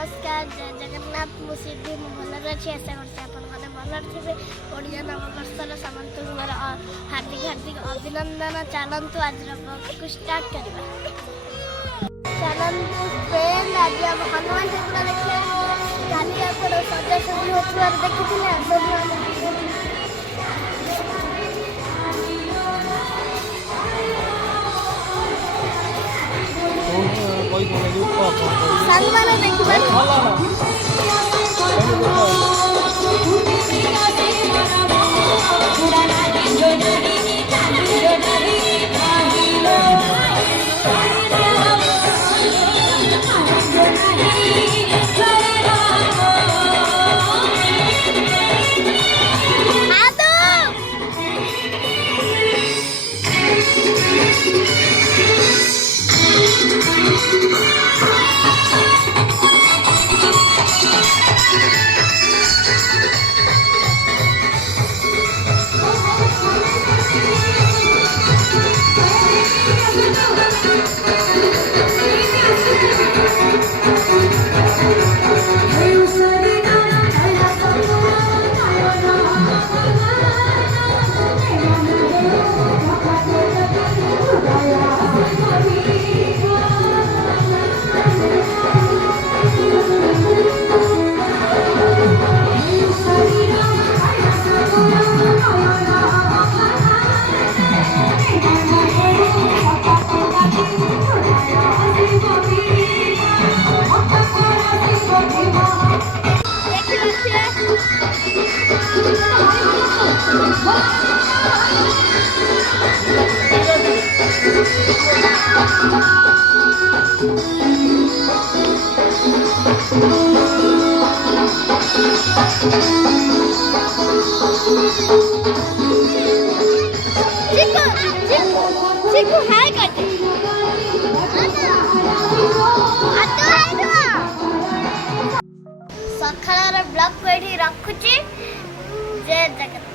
नमस्कार जय जगन्नाथ मुसीदी भलर अच्छी आशा करते भलर थे ओडिया नववर्षर समस्त हार्दिक हार्दिक अभिनंदन। चलतु आज को स्टार्ट करवा चलतु फ्रेंड आज हम हनुमान ठाकुर देखा काली आप सजासजी होता देखी सालमान सकाळ ब्लॉग को रखुची जय जगन्नाथ।